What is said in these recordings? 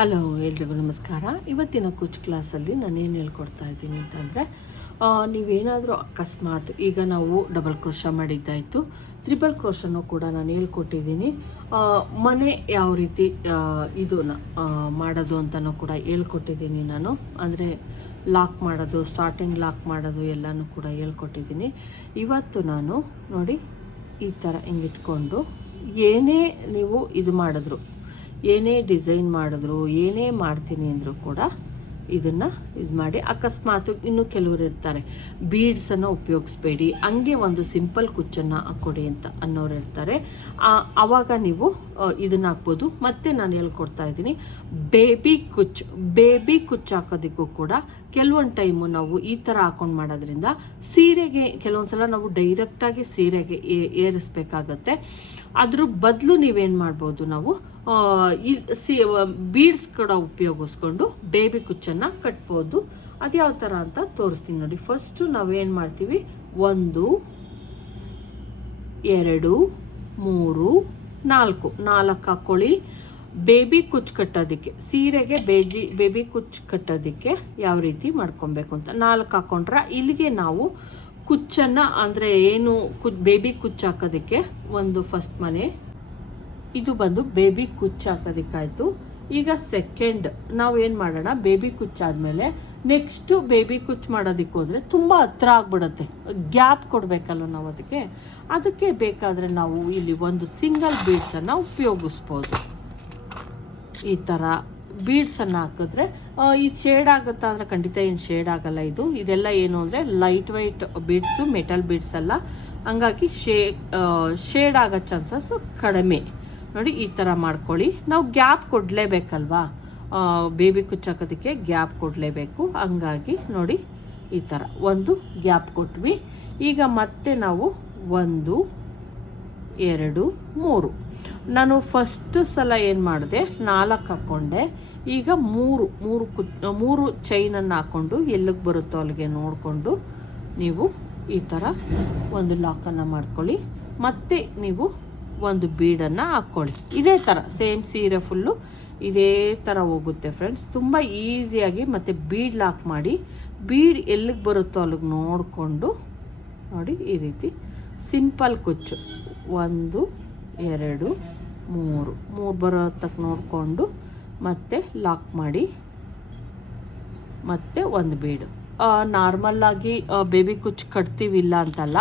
Hello ಎಲ್ರಿಗೂ ನಮಸ್ಕಾರ. ಇವತ್ತಿನ ಕುಚ್ ಕ್ಲಾಸಲ್ಲಿ ನಾನೇನು ಹೇಳ್ಕೊಡ್ತಾ ಇದ್ದೀನಿ ಅಂತಂದರೆ, ನೀವೇನಾದರೂ ಅಕಸ್ಮಾತ್ ಈಗ ನಾವು ಡಬಲ್ ಕ್ರೋಶ ಮಾಡಿದ್ದಾಯಿತು, ತ್ರಿಬಲ್ ಕ್ರೋಶನೂ ಕೂಡ ನಾನು ಹೇಳ್ಕೊಟ್ಟಿದ್ದೀನಿ. ಮನೆ ಯಾವ ರೀತಿ ಇದನ್ನು ಮಾಡೋದು ಅಂತಲೂ ಕೂಡ ಹೇಳ್ಕೊಟ್ಟಿದ್ದೀನಿ ನಾನು. ಅಂದರೆ ಲಾಕ್ ಮಾಡೋದು, ಸ್ಟಾರ್ಟಿಂಗ್ ಲಾಕ್ ಮಾಡೋದು ಎಲ್ಲನೂ ಕೂಡ ಹೇಳ್ಕೊಟ್ಟಿದ್ದೀನಿ. ಇವತ್ತು ನಾನು ನೋಡಿ ಈ ಥರ ಹಿಂಗಿಟ್ಕೊಂಡು ಏನೇ ನೀವು ಇದು ಮಾಡಿದ್ರು, ಏನೇ ಡಿಸೈನ್ ಮಾಡಿದ್ರು, ಏನೇ ಮಾಡ್ತೀನಿ ಅಂದರೂ ಕೂಡ ಇದನ್ನು ಇದು ಮಾಡಿ. ಅಕಸ್ಮಾತ್ ಇನ್ನೂ ಕೆಲವರು ಇರ್ತಾರೆ ಬೀಡ್ಸನ್ನು ಉಪಯೋಗಿಸ್ಬೇಡಿ, ಹಂಗೆ ಒಂದು ಸಿಂಪಲ್ ಕುಚ್ಚನ್ನು ಹಾಕ್ಕೊಡಿ ಅಂತ ಅನ್ನೋರು ಇರ್ತಾರೆ. ಆವಾಗ ನೀವು ಇದನ್ನು ಹಾಕ್ಬೋದು. ಮತ್ತು ನಾನು ಹೇಳ್ಕೊಡ್ತಾ ಇದ್ದೀನಿ ಬೇಬಿ ಕುಚ್ಚು ಹಾಕೋದಕ್ಕೂ ಕೂಡ ಕೆಲವೊಂದು ಟೈಮು ನಾವು ಈ ಥರ ಹಾಕೊಂಡು ಮಾಡೋದ್ರಿಂದ ಸೀರೆಗೆ ಕೆಲವೊಂದು ಸಲ ನಾವು ಡೈರೆಕ್ಟಾಗಿ ಸೀರೆಗೆ ಏರಿಸ್ಬೇಕಾಗತ್ತೆ. ಅದ್ರ ಬದಲು ನೀವೇನು ಮಾಡ್ಬೋದು, ನಾವು ಬೀಡ್ಸ್ ಕೂಡ ಉಪಯೋಗಿಸ್ಕೊಂಡು ಬೇಬಿ ಕುಚ್ಚನ್ನು ಕಟ್ಬೋದು. ಅದು ಯಾವ ಥರ ಅಂತ ತೋರಿಸ್ತೀನಿ ನೋಡಿ. ಫಸ್ಟು ನಾವೇನು ಮಾಡ್ತೀವಿ, 1 2 3 4 ಹಾಕ್ಕೊಳ್ಳಿ. ಬೇಬಿ ಕುಚ್ಚು ಕಟ್ಟೋದಕ್ಕೆ, ಸೀರೆಗೆ ಬೇಬಿ ಕುಚ್ಚು ಕಟ್ಟೋದಕ್ಕೆ ಯಾವ ರೀತಿ ಮಾಡ್ಕೊಬೇಕು ಅಂತ 4 ಹಾಕ್ಕೊಂಡ್ರೆ ಇಲ್ಲಿಗೆ ನಾವು ಕುಚ್ಚನ್ನು, ಅಂದರೆ ಏನು ಬೇಬಿ ಕುಚ್ಚು ಹಾಕೋದಕ್ಕೆ ಒಂದು ಫಸ್ಟ್ ಮನೆ ಇದು ಬಂದು ಬೇಬಿ ಕುಚ್ಚು ಹಾಕೋದಕ್ಕಾಯಿತು. ಈಗ ಸೆಕೆಂಡ್ ನಾವು ಏನು ಮಾಡೋಣ, ಬೇಬಿ ಕುಚ್ಚಾದಮೇಲೆ ನೆಕ್ಸ್ಟು ಬೇಬಿ ಕುಚ್ಚು ಮಾಡೋದಕ್ಕೆ ಹೋದರೆ ತುಂಬ ಹತ್ರ ಆಗ್ಬಿಡುತ್ತೆ, ಗ್ಯಾಪ್ ಕೊಡಬೇಕಲ್ಲ ನಾವು. ಅದಕ್ಕೆ ಬೇಕಾದರೆ ನಾವು ಇಲ್ಲಿ ಒಂದು ಸಿಂಗಲ್ ಬೀಡ್ಸನ್ನು ಉಪಯೋಗಿಸ್ಬೋದು. ಈ ಥರ ಬೀಡ್ಸನ್ನು ಹಾಕಿದ್ರೆ ಇದು ಶೇಡ್ ಆಗುತ್ತಾ ಅಂದರೆ ಖಂಡಿತ ಏನು ಶೇಡ್ ಆಗಲ್ಲ. ಇದೆಲ್ಲ ಏನು ಅಂದರೆ light white beads, metal beads ಅಲ್ಲ, ಹಂಗಾಗಿ ಶೇಡ್ ಆಗೋ ಚಾನ್ಸಸ್ ಕಡಿಮೆ. ನೋಡಿ ಈ ಥರ ಮಾಡ್ಕೊಳ್ಳಿ. ನಾವು ಗ್ಯಾಪ್ ಕೊಡಲೇಬೇಕಲ್ವಾ, ಬೇಬಿ ಕುಚ್ಚಾಕೋದಕ್ಕೆ ಗ್ಯಾಪ್ ಕೊಡಲೇಬೇಕು. ಹಂಗಾಗಿ ನೋಡಿ ಈ ಥರ ಒಂದು ಗ್ಯಾಪ್ ಕೊಟ್ವಿ. ಈಗ ಮತ್ತೆ ನಾವು 1 2 3 ನಾನು ಫಸ್ಟ್ ಸಲ ಏನು ಮಾಡಿದೆ, 4 ಹಾಕ್ಕೊಂಡೆ. ಈಗ 3 ಚೈನನ್ನು ಹಾಕ್ಕೊಂಡು ಎಲ್ಲಿಗೆ ಬರುತ್ತೋ ಅಲ್ಲಿಗೆ ನೋಡಿಕೊಂಡು ನೀವು ಈ ಥರ ಒಂದು ಲಾಕನ್ನು ಮಾಡ್ಕೊಳ್ಳಿ. ಮತ್ತು ನೀವು ಒಂದು ಬೀಡನ್ನು ಹಾಕ್ಕೊಳ್ಳಿ. ಇದೇ ಥರ ಸೇಮ್ ಸೀರೆ ಫುಲ್ಲು ಇದೇ ಥರ ಹೋಗುತ್ತೆ ಫ್ರೆಂಡ್ಸ್, ತುಂಬ ಈಸಿಯಾಗಿ. ಮತ್ತು ಬೀಡ್ ಲಾಕ್ ಮಾಡಿ, ಬೀಡ್ ಎಲ್ಲಿಗೆ ಬರುತ್ತೋ ಅಲ್ಲಿಗೆ ನೋಡಿಕೊಂಡು ನೋಡಿ ಈ ರೀತಿ ಸಿಂಪಲ್ ಕುಚ್ಚು 1 2 3 ಬರೋ ತಕ್ಕ ನೋಡಿಕೊಂಡು ಮತ್ತೆ ಲಾಕ್ ಮಾಡಿ, ಮತ್ತೆ ಒಂದು ಬೀಡು. ನಾರ್ಮಲ್ಲಾಗಿ ಬೇಬಿ ಕುಚ್ಚು ಕಟ್ತೀವಿ ಇಲ್ಲ ಅಂತಲ್ಲ,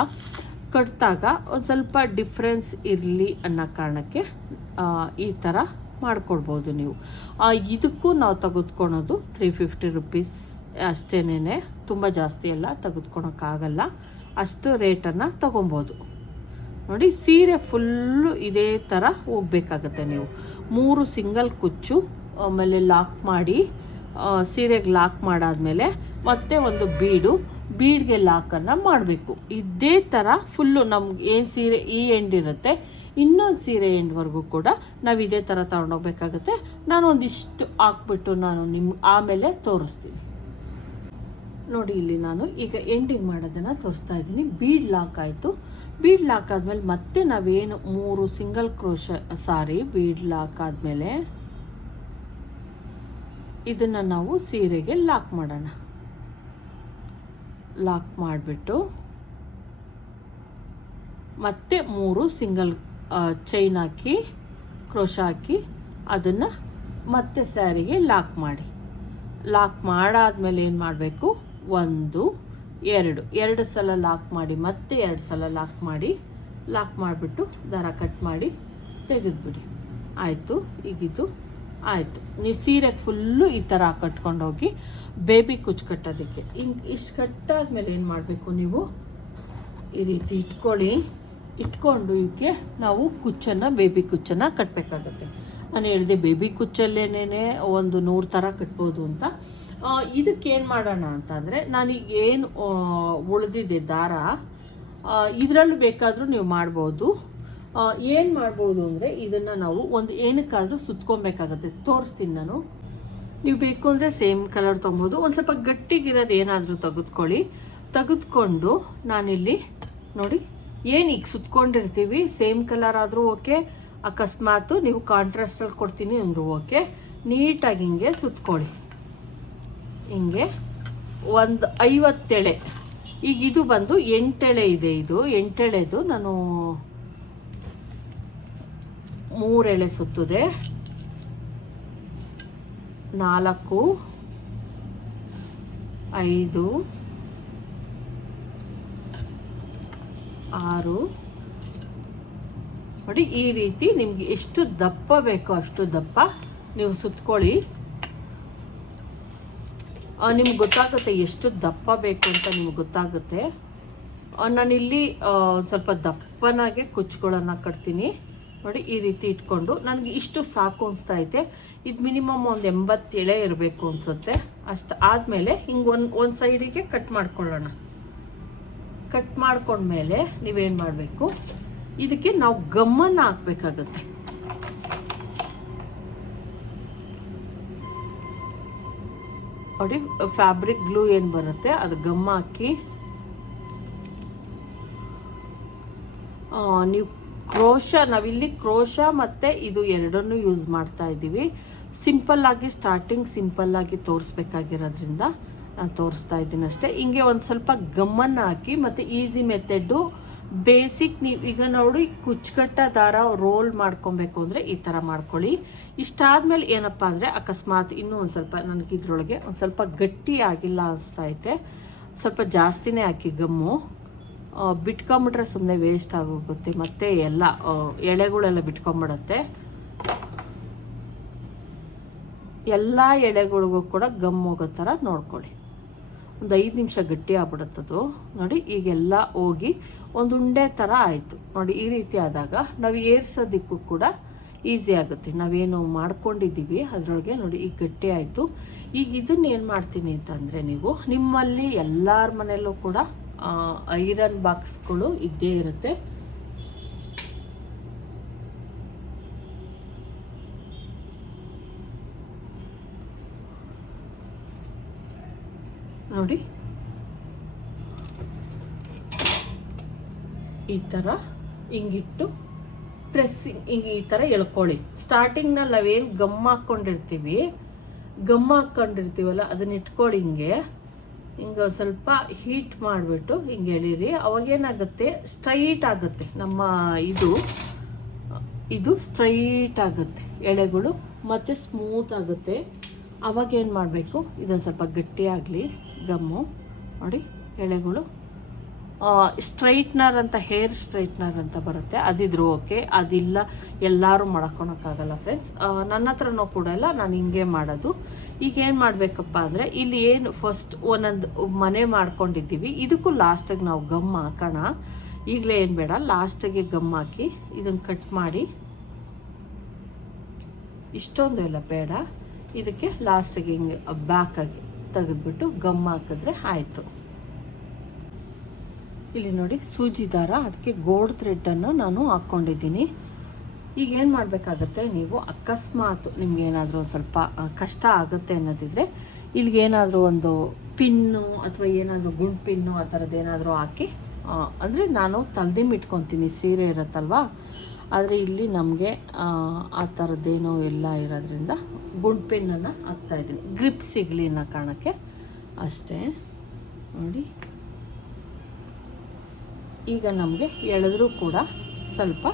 ಕಟ್ಟಿದಾಗ ಒಂದು ಸ್ವಲ್ಪ ಡಿಫ್ರೆನ್ಸ್ ಇರಲಿ ಅನ್ನೋ ಕಾರಣಕ್ಕೆ ಈ ಥರ ಮಾಡ್ಕೊಳ್ಬೋದು ನೀವು. ಇದಕ್ಕೂ ನಾವು ತೆಗೆದುಕೊಳೋದು 350 ರುಪೀಸ್ ಅಷ್ಟೇನೆ, ತುಂಬ ಜಾಸ್ತಿ ಎಲ್ಲ ತೆಗೆದುಕೊಳಕ್ಕಾಗಲ್ಲ, ಅಷ್ಟು ರೇಟನ್ನು ತೊಗೊಬೋದು. ನೋಡಿ ಸೀರೆ ಫುಲ್ಲು ಇದೇ ಥರ ಹೋಗಬೇಕಾಗತ್ತೆ. ನೀವು 3 ಸಿಂಗಲ್ ಕುಚ್ಚು ಆಮೇಲೆ ಲಾಕ್ ಮಾಡಿ, ಸೀರೆಗೆ ಲಾಕ್ ಮಾಡಾದಮೇಲೆ ಮತ್ತೆ ಒಂದು ಬೀಡ್ಗೆ ಲಾಕನ್ನು ಮಾಡಬೇಕು. ಇದೇ ಥರ ಫುಲ್ಲು ನಮ್ಗೆ ಏನು ಸೀರೆ ಈ ಎಂಡ್ ಇರುತ್ತೆ, ಇನ್ನೊಂದು ಸೀರೆ ಎಂಡ್ವರೆಗೂ ಕೂಡ ನಾವು ಇದೇ ಥರ ತಗೊಂಡೋಗ್ಬೇಕಾಗತ್ತೆ. ನಾನು ಒಂದಿಷ್ಟು ಹಾಕ್ಬಿಟ್ಟು ನಾನು ನಿಮ್ಗೆ ಆಮೇಲೆ ತೋರಿಸ್ತೀನಿ ನೋಡಿ. ಇಲ್ಲಿ ನಾನು ಈಗ ಎಂಡಿಂಗ್ ಮಾಡೋದನ್ನು ತೋರಿಸ್ತಾ ಇದ್ದೀನಿ. ಬೀಡ್ ಲಾಕ್ ಆಯಿತು. ಬೀಡ್ ಲಾಕ್ ಆದಮೇಲೆ ಮತ್ತೆ ನಾವೇನು 3 ಸಿಂಗಲ್ ಬೀಡ್ ಲಾಕ್ ಆದಮೇಲೆ ಇದನ್ನು ನಾವು ಸೀರೆಗೆ ಲಾಕ್ ಮಾಡೋಣ. ಲಾಕ್ ಮಾಡಿಬಿಟ್ಟು ಮತ್ತೆ 3 ಸಿಂಗಲ್ ಚೈನ್ ಹಾಕಿ, ಕ್ರೋಶ ಹಾಕಿ, ಅದನ್ನು ಮತ್ತೆ ಸ್ಯಾರಿಗೆ ಲಾಕ್ ಮಾಡಿ. ಲಾಕ್ ಮಾಡಾದ್ಮೇಲೆ ಏನು ಮಾಡಬೇಕು, 1 2 ಸಲ ಲಾಕ್ ಮಾಡಿ, ಮತ್ತೆ 2 ಸಲ ಲಾಕ್ ಮಾಡಿ, ಲಾಕ್ ಮಾಡಿಬಿಟ್ಟು ದಾರ ಕಟ್ ಮಾಡಿ ತೆಗೆದುಬಿಡಿ. ಆಯಿತು. ಈಗಿದು ಆಯಿತು. ನೀವು ಸೀರೆಗೆ ಫುಲ್ಲು ಈ ಥರ ಕಟ್ಕೊಂಡೋಗಿ ಬೇಬಿ ಕುಚ್ಚು ಕಟ್ಟೋದಕ್ಕೆ ಇಷ್ಟು ಕಟ್ಟಾದ್ಮೇಲೆ ಏನು ಮಾಡಬೇಕು, ನೀವು ಈ ರೀತಿ ಇಟ್ಕೊಂಡು ಇವಕ್ಕೆ ನಾವು ಬೇಬಿ ಕುಚ್ಚನ್ನು ಕಟ್ಟಬೇಕಾಗತ್ತೆ. ನಾನು ಹೇಳಿದೆ ಬೇಬಿ ಕುಚ್ಚಲ್ಲೇನೇ ಒಂದು 100 ಥರ ಕಟ್ಬೋದು ಅಂತ. ಇದಕ್ಕೇನು ಮಾಡೋಣ ಅಂತಂದರೆ, ನಾನೀಗ ಏನು ಉಳಿದಿದೆ ದಾರ, ಇದರಲ್ಲೂ ಬೇಕಾದರೂ ನೀವು ಮಾಡ್ಬೋದು. ಏನು ಮಾಡ್ಬೋದು ಅಂದರೆ, ಇದನ್ನು ನಾವು ಒಂದು ಏನಕ್ಕಾದರೂ ಸುತ್ಕೊಬೇಕಾಗತ್ತೆ. ತೋರಿಸ್ತೀನಿ ನಾನು. ನೀವು ಬೇಕು ಅಂದರೆ ಸೇಮ್ ಕಲರ್ ತೊಗೊಬೋದು. ಒಂದು ಸ್ವಲ್ಪ ಗಟ್ಟಿಗಿರೋದು ಏನಾದರೂ ತೆಗೆದುಕೊಂಡು ನಾನಿಲ್ಲಿ ನೋಡಿ ಏನು ಈಗ ಸುತ್ಕೊಂಡಿರ್ತೀವಿ, ಸೇಮ್ ಕಲರ್ ಆದರೂ ಓಕೆ, ಅಕಸ್ಮಾತ್ ನೀವು ಕಾಂಟ್ರಾಸ್ಟಲ್ಲಿ ಕೊಡ್ತೀನಿ ಅಂದರೂ ಓಕೆ. ನೀಟಾಗಿ ಹಿಂಗೆ ಸುತ್ಕೊಳ್ಳಿ. ಹಿಂಗೆ ಒಂದು 50 ಎಳೆ. ಈಗ ಇದು ಬಂದು 8 ಎಳೆ ಇದೆ. ಇದು 8 ಎಳೆದು ನಾನು 3 ಎಳೆ ಸುತ್ತದೆ. 4, 5, 6 ನೋಡಿ. ಈ ರೀತಿ ನಿಮ್ಗೆ ಎಷ್ಟು ದಪ್ಪ ಬೇಕೋ ಅಷ್ಟು ದಪ್ಪ ನೀವು ಸುತ್ಕೊಳ್ಳಿ. ನಿಮ್ಗೆ ಗೊತ್ತಾಗುತ್ತೆ ಎಷ್ಟು ದಪ್ಪ ಬೇಕು ಅಂತ ನಿಮ್ಗೆ ಗೊತ್ತಾಗುತ್ತೆ. ನಾನಿಲ್ಲಿ ಸ್ವಲ್ಪ ದಪ್ಪನಾಗೆ ಕುಚ್ಚುಗಳನ್ನು ಕಟ್ತೀನಿ ನೋಡಿ. ಈ ರೀತಿ ಇಟ್ಕೊಂಡು ನನಗೆ ಇಷ್ಟು ಸಾಕು ಅನಿಸ್ತಾ ಐತೆ. ಇದು ಮಿನಿಮಮ್ ಒಂದು 80 ಎಳೆ ಇರಬೇಕು ಅನಿಸುತ್ತೆ. ಅಷ್ಟು ಆದಮೇಲೆ ಹಿಂಗೆ ಒಂದು ಸೈಡಿಗೆ ಕಟ್ ಮಾಡ್ಕೊಳ್ಳೋಣ. ಕಟ್ ಮಾಡ್ಕೊಂಡ್ಮೇಲೆ ನೀವೇನು ಮಾಡಬೇಕು, ಇದಕ್ಕೆ ನಾವು ಗಮ್ಮನ್ನು ಹಾಕಬೇಕಾಗತ್ತೆ. ನೋಡಿ, ಫ್ಯಾಬ್ರಿಕ್ ಗ್ಲೂ ಏನು ಬರುತ್ತೆ ಅದು ಗಮ್ ಹಾಕಿ ನೀವು ನಾವಿಲ್ಲಿ ಕ್ರೋಶ ಮತ್ತು ಇದು ಎರಡನ್ನೂ ಯೂಸ್ ಮಾಡ್ತಾ ಇದ್ದೀವಿ. ಸಿಂಪಲ್ಲಾಗಿ ಸಿಂಪಲ್ಲಾಗಿ ತೋರಿಸ್ಬೇಕಾಗಿರೋದ್ರಿಂದ ನಾನು ತೋರಿಸ್ತಾ ಇದ್ದೀನಿ ಅಷ್ಟೇ. ಹಿಂಗೆ ಒಂದು ಸ್ವಲ್ಪ ಗಮ್ಮನ್ನು ಹಾಕಿ ಮತ್ತು ಈಸಿ ಮೆಥಡು ಬೇಸಿಕ್. ನೀವು ಈಗ ನೋಡಿ ಕುಚ್ಚುಕಟ್ಟ ದಾರ ರೋಲ್ ಮಾಡ್ಕೊಬೇಕು ಅಂದರೆ ಈ ಥರ ಮಾಡ್ಕೊಳ್ಳಿ. ಇಷ್ಟಾದ್ಮೇಲೆ ಏನಪ್ಪ ಅಂದರೆ ಅಕಸ್ಮಾತ್ ಇನ್ನೂ ಒಂದು ಸ್ವಲ್ಪ ನನಗೆ ಇದ್ರೊಳಗೆ ಒಂದು ಸ್ವಲ್ಪ ಗಟ್ಟಿ ಆಗಿಲ್ಲ ಅನಿಸ್ತಾ ಐತೆ, ಸ್ವಲ್ಪ ಜಾಸ್ತಿನೇ ಹಾಕಿ ಗಮ್ಮು. ಬಿಟ್ಕೊಂಬಿಟ್ರೆ ಸುಮ್ಮನೆ ವೇಸ್ಟ್ ಆಗೋಗುತ್ತೆ, ಮತ್ತು ಎಲ್ಲ ಎಳೆಗಳೆಲ್ಲ ಬಿಟ್ಕೊಂಬಿಡತ್ತೆ. ಎಲ್ಲ ಎಳೆಗಳಿಗೂ ಕೂಡ ಗಮ್ ಹೋಗೋ ಥರ ನೋಡ್ಕೊಳ್ಳಿ. ಒಂದು 5 ನಿಮಿಷ ಗಟ್ಟಿ ಆಗ್ಬಿಡುತ್ತದು ನೋಡಿ. ಈಗೆಲ್ಲ ಹೋಗಿ ಒಂದು ಉಂಡೆ ಥರ ಆಯಿತು ನೋಡಿ. ಈ ರೀತಿ ಆದಾಗ ನಾವು ಏರ್ಸೋದಕ್ಕೂ ಕೂಡ ಈಸಿ ಆಗುತ್ತೆ. ನಾವೇನು ಮಾಡ್ಕೊಂಡಿದ್ದೀವಿ ಅದರೊಳಗೆ ನೋಡಿ ಈಗ ಗಟ್ಟಿ ಆಯಿತು. ಈಗ ಇದನ್ನ ಏನು ಮಾಡ್ತೀನಿ ಅಂತಂದರೆ, ನೀವು ನಿಮ್ಮಲ್ಲಿ ಎಲ್ಲರ ಮನೆಯಲ್ಲೂ ಕೂಡ ಐರನ್ ಬಾಕ್ಸ್ಗಳು ಇದ್ದೇ ಇರುತ್ತೆ. ನೋಡಿ ಈ ಥರ ಹಿಂಗಿಟ್ಟು ಪ್ರೆಸ್ಸಿಂಗ್ ಹಿಂಗೆ ಈ ಥರ ಎಳ್ಕೊಳ್ಳಿ. ಸ್ಟಾರ್ಟಿಂಗ್ನಲ್ಲಿ ನಾವೇನು ಗಮ್ ಹಾಕ್ಕೊಂಡಿರ್ತೀವಲ್ಲ ಅದನ್ನ ಇಟ್ಕೊಳ್ಳಿ. ಹಿಂಗೆ ಸ್ವಲ್ಪ ಹೀಟ್ ಮಾಡಿಬಿಟ್ಟು ಹಿಂಗೆ ಎಳೀರಿ. ಅವಾಗೇನಾಗುತ್ತೆ, ಸ್ಟ್ರೈಟ್ ಆಗುತ್ತೆ ನಮ್ಮ ಇದು ಸ್ಟ್ರೈಟ್ ಆಗುತ್ತೆ ಎಳೆಗಳು ಮತ್ತು ಸ್ಮೂತ್ ಆಗುತ್ತೆ. ಅವಾಗೇನು ಮಾಡಬೇಕು, ಇದೊಂದು ಸ್ವಲ್ಪ ಗಟ್ಟಿಯಾಗಲಿ ಗಮ್ಮು ನೋಡಿ. ಎಳೆಗಳು ಸ್ಟ್ರೈಟ್ನರ್ ಅಂತ, ಹೇರ್ ಸ್ಟ್ರೈಟ್ನರ್ ಅಂತ ಬರುತ್ತೆ, ಅದಿದ್ರು ಓಕೆ. ಅದಿಲ್ಲ ಎಲ್ಲರೂ ಮಾಡ್ಕೊಳಕ್ಕಾಗಲ್ಲ ಫ್ರೆಂಡ್ಸ್. ನನ್ನ ಹತ್ರನೂ ಕೂಡ ಇಲ್ಲ, ನಾನು ಹಿಂಗೆ ಮಾಡೋದು. ಈಗ ಏನು ಮಾಡಬೇಕಪ್ಪ ಅಂದರೆ, ಇಲ್ಲಿ ಏನು ಫಸ್ಟ್ ಒಂದೊಂದು ಮನೆ ಮಾಡ್ಕೊಂಡಿದ್ದೀವಿ, ಇದಕ್ಕೂ ಲಾಸ್ಟಿಗೆ ನಾವು ಗಮ್ ಹಾಕೋಣ. ಈಗಲೇ ಏನು ಬೇಡ, ಲಾಸ್ಟಿಗೆ ಗಮ್ ಹಾಕಿ ಇದನ್ನು ಕಟ್ ಮಾಡಿ. ಇಷ್ಟೊಂದು ಎಲ್ಲ ಬೇಡ, ಇದಕ್ಕೆ ಲಾಸ್ಟಿಗೆ ಹಿಂಗೆ ಬ್ಯಾಕಾಗಿ ತೆಗೆದ್ಬಿಟ್ಟು ಗಮ್ ಹಾಕಿದ್ರೆ ಆಯಿತು. ಇಲ್ಲಿ ನೋಡಿ ಸೂಜಿ ದಾರ, ಅದಕ್ಕೆ ಗೋಲ್ಡ್ ಥ್ರೆಡ್ಡನ್ನು ನಾನು ಹಾಕ್ಕೊಂಡಿದ್ದೀನಿ. ಈಗ ಏನು ಮಾಡಬೇಕಾಗತ್ತೆ, ನೀವು ಅಕಸ್ಮಾತ್ ನಿಮ್ಗೇನಾದರೂ ಒಂದು ಸ್ವಲ್ಪ ಕಷ್ಟ ಆಗುತ್ತೆ ಅನ್ನೋದಿದ್ರೆ ಇಲ್ಲಿಗೇನಾದರೂ ಒಂದು ಪಿನ್ನು ಅಥವಾ ಏನಾದರೂ ಗುಂಡು ಪಿನ್ನು ಆ ಥರದ್ದು ಏನಾದರೂ ಹಾಕಿ, ಅಂದರೆ ನಾನು ತಲ್ದಿಮ್ ಇಟ್ಕೊತೀನಿ, ಸೀರೆ ಇರುತ್ತಲ್ವ. ಆದರೆ ಇಲ್ಲಿ ನಮಗೆ ಆ ಥರದ್ದೇನೋ ಎಲ್ಲ ಇರೋದ್ರಿಂದ ಗುಂಡು ಪಿನ್ನನ್ನು ಹಾಕ್ತಾಯಿದ್ದೀನಿ, ಗ್ರಿಪ್ ಸಿಗಲಿ ಅನ್ನೋ ಕಾರಣಕ್ಕೆ ಅಷ್ಟೇ. ನೋಡಿ ಈಗ ನಮಗೆ ಎಳೆದ್ರೂ ಕೂಡ ಸ್ವಲ್ಪ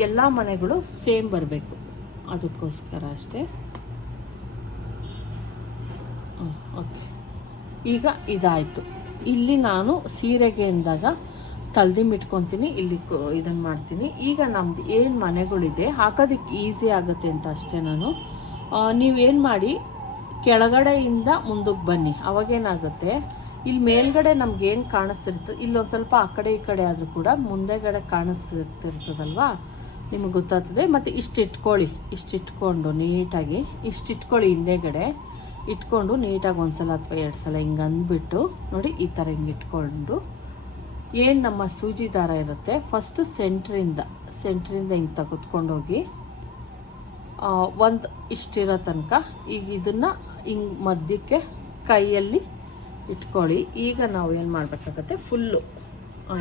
ಎಲ್ಲ ಮನೆಗಳು ಸೇಮ್ ಬರಬೇಕು, ಅದಕ್ಕೋಸ್ಕರ ಅಷ್ಟೇ. ಓಕೆ, ಈಗ ಇದಾಯಿತು. ಇಲ್ಲಿ ನಾನು ಸೀರೆಗೆ ಅಂದಾಗ ತಲ್ದಿಮ್ ಇಟ್ಕೊತೀನಿ, ಇಲ್ಲಿ ಇದನ್ನು ಮಾಡ್ತೀನಿ. ಈಗ ನಮ್ಮದು ಏನು ಮನೆಗಳಿದೆ ಹಾಕೋದಕ್ಕೆ ಈಸಿ ಆಗುತ್ತೆ ಅಂತ ಅಷ್ಟೇ. ನೀವೇನು ಮಾಡಿ, ಕೆಳಗಡೆಯಿಂದ ಮುಂದಕ್ಕೆ ಬನ್ನಿ. ಅವಾಗೇನಾಗುತ್ತೆ, ಇಲ್ಲಿ ಮೇಲ್ಗಡೆ ನಮ್ಗೇನು ಕಾಣಿಸ್ತಿರ್ತದೆ, ಇಲ್ಲೊಂದು ಸ್ವಲ್ಪ ಆ ಕಡೆ ಈ ಕಡೆ ಆದರೂ ಕೂಡ ಮುಂದೆಗಡೆ ಕಾಣಿಸ್ತಿರ್ತದಲ್ವಾ, ನಿಮಗೆ ಗೊತ್ತಾಗ್ತದೆ. ಮತ್ತು ಇಷ್ಟಿಟ್ಕೊಂಡು ನೀಟಾಗಿ ಇಷ್ಟಿಟ್ಕೊಳ್ಳಿ, ಹಿಂದೆಗಡೆ ಇಟ್ಕೊಂಡು ನೀಟಾಗಿ ಒಂದು ಸಲ ಅಥವಾ 2 ಸಲ ಹಿಂಗೆ ಅಂದ್ಬಿಟ್ಟು ನೋಡಿ, ಈ ಥರ ಹಿಂಗೆ ಇಟ್ಕೊಂಡು ಏನು ನಮ್ಮ ಸೂಜಿ ದಾರ ಇರುತ್ತೆ ಫಸ್ಟ್ ಸೆಂಟ್ರಿಂದ ಹಿಂಗೆ ತೆಗೆದುಕೊಂಡೋಗಿ ಒಂದು ಇಷ್ಟಿರೋ ತನಕ ಈಗ ಇದನ್ನು ಹಿಂಗೆ ಮಧ್ಯಕ್ಕೆ ಕೈಯಲ್ಲಿ ಇಟ್ಕೊಳ್ಳಿ. ಈಗ ನಾವು ಏನು ಮಾಡಬೇಕಾಗತ್ತೆ, ಫುಲ್ಲು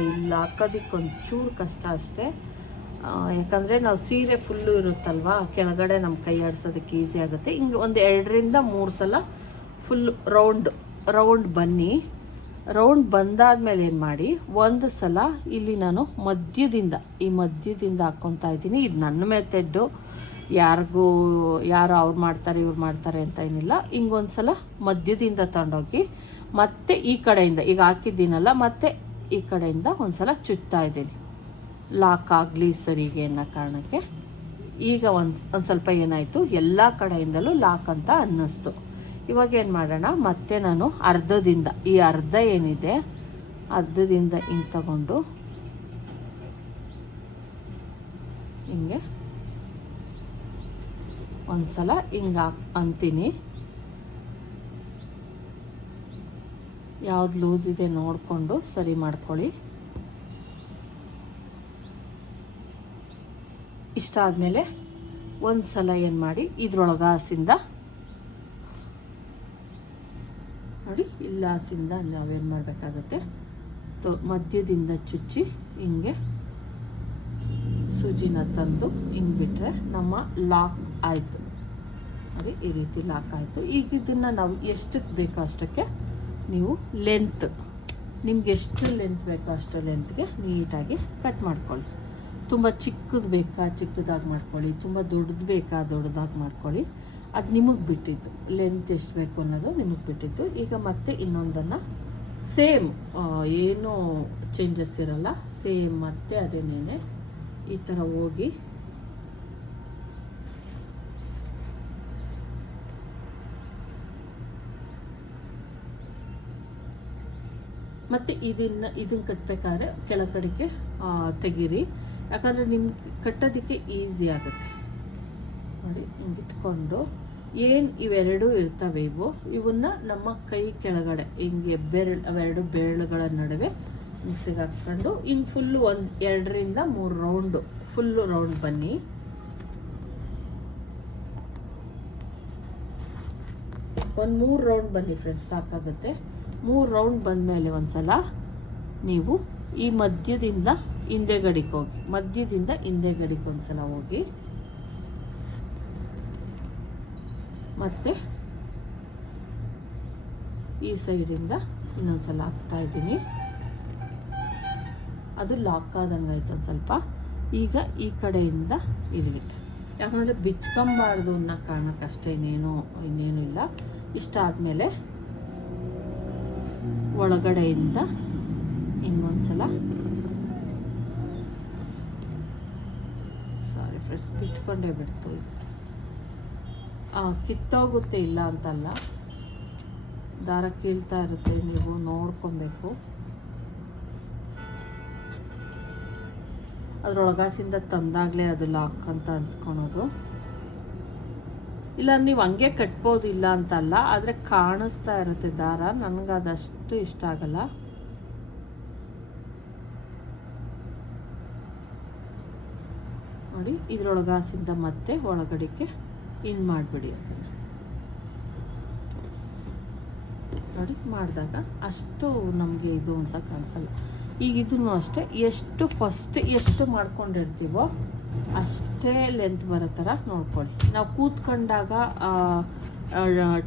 ಇಲ್ಲಿ ಹಾಕೋದಕ್ಕೆ ಒಂಚೂರು ಕಷ್ಟ ಅಷ್ಟೇ. ಯಾಕಂದರೆ ನಾವು ಸೀರೆ ಫುಲ್ಲು ಇರುತ್ತಲ್ವ, ಕೆಳಗಡೆ ನಮ್ಮ ಕೈ ಆಡಿಸೋದಕ್ಕೆ ಈಸಿ ಆಗುತ್ತೆ. ಹಿಂಗೆ ಒಂದು 2-3 ಸಲ ಫುಲ್ ರೌಂಡ್ ಬನ್ನಿ. ರೌಂಡ್ ಬಂದಾದ್ಮೇಲೆ ಏನು ಮಾಡಿ, ಒಂದು ಸಲ ಇಲ್ಲಿ ನಾನು ಮಧ್ಯದಿಂದ ಹಾಕ್ಕೊತಾ ಇದ್ದೀನಿ. ಇದು ನನ್ನ ಮೆಥಡ್ಡು, ಯಾರು ಅವ್ರು ಮಾಡ್ತಾರೆ ಇವ್ರು ಮಾಡ್ತಾರೆ ಅಂತ ಏನಿಲ್ಲ. ಹಿಂಗೊಂದು ಸಲ ಮಧ್ಯದಿಂದ ತಗೊಂಡೋಗಿ ಮತ್ತೆ ಈ ಕಡೆಯಿಂದ ಈಗ ಹಾಕಿದ್ದೀನಲ್ಲ, ಮತ್ತೆ ಈ ಕಡೆಯಿಂದ ಒಂದು ಸಲ ಚುಚ್ತಾ ಇದ್ದೀನಿ, ಲಾಕ್ ಆಗಲಿ ಸರಿಗೆ ಅನ್ನೋ ಕಾರಣಕ್ಕೆ. ಈಗ ಒಂದು ಸ್ವಲ್ಪ ಏನಾಯಿತು, ಎಲ್ಲ ಕಡೆಯಿಂದಲೂ ಲಾಕ್ ಅಂತ ಅನ್ನಿಸ್ತು. ಇವಾಗ ಏನು ಮಾಡೋಣ, ಮತ್ತೆ ನಾನು ಈ ಅರ್ಧ ಏನಿದೆ ಅರ್ಧದಿಂದ ಹಿಂಗೆ ತಗೊಂಡು ಹಿಂಗೆ ಒಂದು ಸಲ ಹಿಂಗೆ ಅಂತೀನಿ. ಯಾವ್ದು ಲೂಸ್ ಇದೆ ನೋಡಿಕೊಂಡು ಸರಿ ಮಾಡ್ಕೊಳ್ಳಿ. ಇಷ್ಟ ಆದಮೇಲೆ ಒಂದು ಸಲ ಏನು ಮಾಡಿ, ಇದ್ರೊಳಗಾಸಿಂದ ನೋಡಿ, ಇಲ್ಲಾಸಿಂದ ನಾವೇನು ಮಾಡಬೇಕಾಗುತ್ತೆ, ಮಧ್ಯದಿಂದ ಚುಚ್ಚಿ ಹಿಂಗೆ ಸೂಜಿನ ತಂದು ಹಿಂಗೆ ಬಿಟ್ಟರೆ ನಮ್ಮ ಲಾಕ್ ಆಯಿತು. ನೋಡಿ, ಈ ರೀತಿ ಲಾಕ್ ಆಯಿತು. ಈಗ ಇದನ್ನು ನಾವು ಎಷ್ಟಕ್ಕೆ ಬೇಕೋ ಅಷ್ಟಕ್ಕೆ ನೀವು ನಿಮ್ಗೆ ಎಷ್ಟು ಲೆಂತ್ ಬೇಕೋ ಅಷ್ಟು ಲೆಂತ್ಗೆ ನೀಟಾಗಿ ಕಟ್ ಮಾಡ್ಕೊಳ್ಳಿ. ತುಂಬ ಚಿಕ್ಕದು ಬೇಕಾ ಚಿಕ್ಕದಾಗಿ ಮಾಡ್ಕೊಳ್ಳಿ, ತುಂಬ ದೊಡ್ಡದು ಬೇಕಾ ದೊಡ್ಡದಾಗಿ ಮಾಡ್ಕೊಳ್ಳಿ. ಅದು ನಿಮಗೆ ಬಿಟ್ಟಿದ್ದು, ಲೆಂತ್ ಎಷ್ಟು ಬೇಕು ಅನ್ನೋದು ನಿಮಗೆ ಬಿಟ್ಟಿದ್ದು. ಈಗ ಮತ್ತೆ ಇನ್ನೊಂದನ್ನು ಸೇಮ್, ಏನೂ ಚೇಂಜಸ್ ಇರಲ್ಲ, ಸೇಮ್ ಮತ್ತೆ ಅದೇನೇನೆ ಈ ಥರ ಹೋಗಿ ಮತ್ತು ಇದನ್ನು ಕಟ್ಟಬೇಕಾದ್ರೆ ಕೆಳಗಡೆಗೆ ತೆಗೀರಿ, ಯಾಕಂದರೆ ನಿಮ್ಗೆ ಕಟ್ಟೋದಕ್ಕೆ ಈಸಿ ಆಗುತ್ತೆ. ನೋಡಿ, ಹಿಂಗೆ ಇಟ್ಕೊಂಡು ಏನು ಇವೆರಡೂ ಇರ್ತವೆ, ಇವನ್ನ ನಮ್ಮ ಕೈ ಕೆಳಗಡೆ ಹಿಂಗೆ ಅವೆರಡು ಬೆರಳುಗಳ ನಡುವೆ ಮಿಕ್ಸಿಗೆ ಹಾಕ್ಕೊಂಡು ಹಿಂಗೆ ಫುಲ್ಲು 2-3 ರೌಂಡು ಫುಲ್ಲು ರೌಂಡ್ ಬನ್ನಿ. ಒಂದು 3 ರೌಂಡ್ ಬನ್ನಿ ಫ್ರೆಂಡ್ಸ್, ಸಾಕಾಗುತ್ತೆ. 3 ರೌಂಡ್ ಬಂದಮೇಲೆ ಒಂದು ಸಲ ನೀವು ಈ ಮಧ್ಯದಿಂದ ಹಿಂದೆಗಡಿಗೆ ಒಂದು ಸಲ ಹೋಗಿ, ಮತ್ತು ಈ ಸೈಡಿಂದ ಇನ್ನೊಂದು ಸಲ ಹಾಕ್ತಾ ಇದ್ದೀನಿ. ಅದು ಲಾಕ್ ಆದಂಗೆ ಆಯ್ತು ಒಂದು ಸ್ವಲ್ಪ. ಈಗ ಈ ಕಡೆಯಿಂದ ಇಲ್ಲಿಗೆ, ಯಾಕಂದರೆ ಬಿಚ್ಕೊಂಬಾರ್ದು ಅನ್ನೋ ಕಾರಣಕ್ಕಷ್ಟೇ, ಇನ್ನೇನು ಇಲ್ಲ. ಇಷ್ಟ ಆದಮೇಲೆ ಒಳಗಡೆಯಿಂದ ಇನ್ನೊಂದು ಸಲ, ಸಾರಿ ಫ್ರೆಂಡ್ಸ್, ಬಿಟ್ಕೊಂಡೇ ಬಿಡ್ತು ಇದು. ಕಿತ್ತೋಗುತ್ತೆ, ಇಲ್ಲ ಅಂತಲ್ಲ, ದಾರ ಕೀಳ್ತಾ ಇರುತ್ತೆ, ನೀವು ನೋಡ್ಕೊಬೇಕು. ಅದರೊಳಗಾಸಿಂದ ತಂದಾಗಲೇ ಅದು ಲಾಕ್ ಅಂತ ಅನ್ಸ್ಕೊಳೋದು. ಇಲ್ಲ ನೀವು ಹಂಗೆ ಕಟ್ಬೋದು, ಇಲ್ಲ ಅಂತಲ್ಲ, ಆದರೆ ಕಾಣಿಸ್ತಾ ಇರುತ್ತೆ ದಾರ, ನನಗದಷ್ಟು ಇಷ್ಟ ಆಗಲ್ಲ. ನೋಡಿ, ಇದ್ರೊಳಗಾಸಿಂದ ಮತ್ತೆ ಒಳಗಡೆಗೆ ಇನ್ ಮಾಡಿಬಿಡಿ ಅದನ್ನು. ನೋಡಿ, ಮಾಡಿದಾಗ ಅಷ್ಟು ನಮಗೆ ಇದು ಅನ್ಸ ಕಾಣಿಸಲ್ಲ. ಈಗ ಇದನ್ನು ಅಷ್ಟೇ, ಎಷ್ಟು ಮಾಡ್ಕೊಂಡಿರ್ತೀವೋ ಅಷ್ಟೇ ಲೆಂತ್ ಬರೋ ಥರ ನೋಡ್ಕೊಳ್ಳಿ. ನಾವು ಕೂತ್ಕೊಂಡಾಗ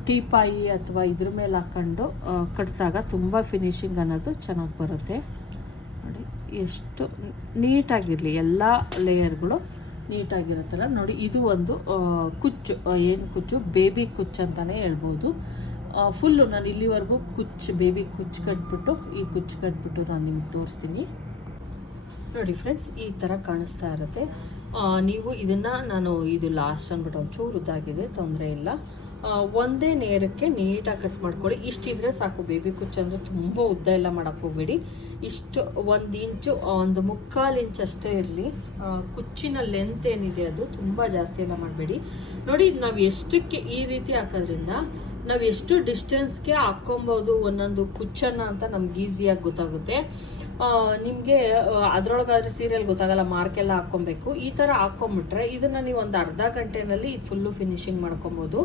ಟೀಪಾಯಿ ಅಥವಾ ಇದ್ರ ಮೇಲೆ ಹಾಕ್ಕೊಂಡು ಕಟ್ಟಿದಾಗ ತುಂಬ ಫಿನಿಶಿಂಗ್ ಅನ್ನೋದು ಚೆನ್ನಾಗಿ ಬರುತ್ತೆ. ನೋಡಿ, ಎಷ್ಟು ನೀಟಾಗಿರಲಿ, ಎಲ್ಲ ಲೇಯರ್ಗಳು ನೀಟಾಗಿರುತ್ತಲ್ಲ. ನೋಡಿ, ಇದು ಒಂದು ಕುಚ್ಚು, ಬೇಬಿ ಕುಚ್ಚು ಅಂತಲೇ ಹೇಳ್ಬೋದು. ಫುಲ್ಲು ನಾನು ಇಲ್ಲಿವರೆಗೂ ಬೇಬಿ ಕುಚ್ಚು ಕಟ್ಬಿಟ್ಟು ನಾನು ನಿಮ್ಗೆ ತೋರಿಸ್ತೀನಿ. ನೋಡಿ ಫ್ರೆಂಡ್ಸ್, ಈ ಥರ ಕಾಣಿಸ್ತಾ ಇರುತ್ತೆ. ನೀವು ಇದನ್ನು ಇದು ಲಾಸ್ಟ್ ಅಂದ್ಬಿಟ್ಟು ಒಂಚೂರು ಉದ್ದಾಗಿದೆ, ತೊಂದರೆ ಇಲ್ಲ. ಒಂದೇ ನೇರಕ್ಕೆ ನೀಟಾಗಿ ಕಟ್ ಮಾಡ್ಕೊಳ್ಳಿ. ಇಷ್ಟಿದ್ರೆ ಸಾಕು. ಬೇಬಿ ಕುಚ್ಚು ಅಂದರೆ ತುಂಬ ಉದ್ದ ಎಲ್ಲ ಮಾಡೋಕ್ಕೆ ಹೋಗಬೇಡಿ. ಇಷ್ಟು 1 ಇಂಚು, 1/4 ಇಂಚ್ ಅಷ್ಟೇ ಇರಲಿ. ಕುಚ್ಚಿನ ಲೆಂತ್ ಏನಿದೆ ಅದು ತುಂಬ ಜಾಸ್ತಿ ಎಲ್ಲ ಮಾಡಬೇಡಿ. ನೋಡಿ, ನಾವು ಎಷ್ಟಕ್ಕೆ ಈ ರೀತಿ ಹಾಕೋದ್ರಿಂದ ನಾವು ಎಷ್ಟು ಡಿಸ್ಟೆನ್ಸ್ಗೆ ಹಾಕ್ಕೊಬೋದು ಒಂದೊಂದು ಕುಚ್ಚನ್ನು ಅಂತ ನಮ್ಗೆ ಈಸಿಯಾಗಿ ಗೊತ್ತಾಗುತ್ತೆ. ನಿಮಗೆ ಅದರೊಳಗಾದ್ರೆ ಸೀರಿಯಲ್ ಗೊತ್ತಾಗಲ್ಲ, ಮಾರ್ಕೆಲ್ಲ ಹಾಕ್ಕೊಬೇಕು. ಈ ಥರ ಹಾಕ್ಕೊಂಬಿಟ್ರೆ ಇದನ್ನು ನೀವು ಒಂದು ಅರ್ಧ ಗಂಟೆನಲ್ಲಿ ಇದು ಫುಲ್ಲು ಫಿನಿಶಿಂಗ್ ಮಾಡ್ಕೊಬೋದು.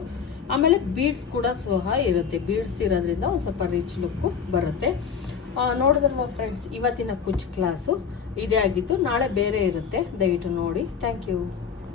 ಆಮೇಲೆ ಬೀಡ್ಸ್ ಕೂಡ ಸಹ ಇರುತ್ತೆ. ಬೀಡ್ಸ್ ಇರೋದ್ರಿಂದ ಒಂದು ಸ್ವಲ್ಪ ರಿಚ್ ಲುಕ್ಕು ಬರುತ್ತೆ. ನೋಡಿದ್ರಲ್ಲ ಫ್ರೆಂಡ್ಸ್, ಇವತ್ತಿನ ಕುಚ್ ಕ್ಲಾಸು ಇದೇ ಆಗಿತ್ತು. ನಾಳೆ ಬೇರೆ ಇರುತ್ತೆ, ದಯವಿಟ್ಟು ನೋಡಿ. Thank you.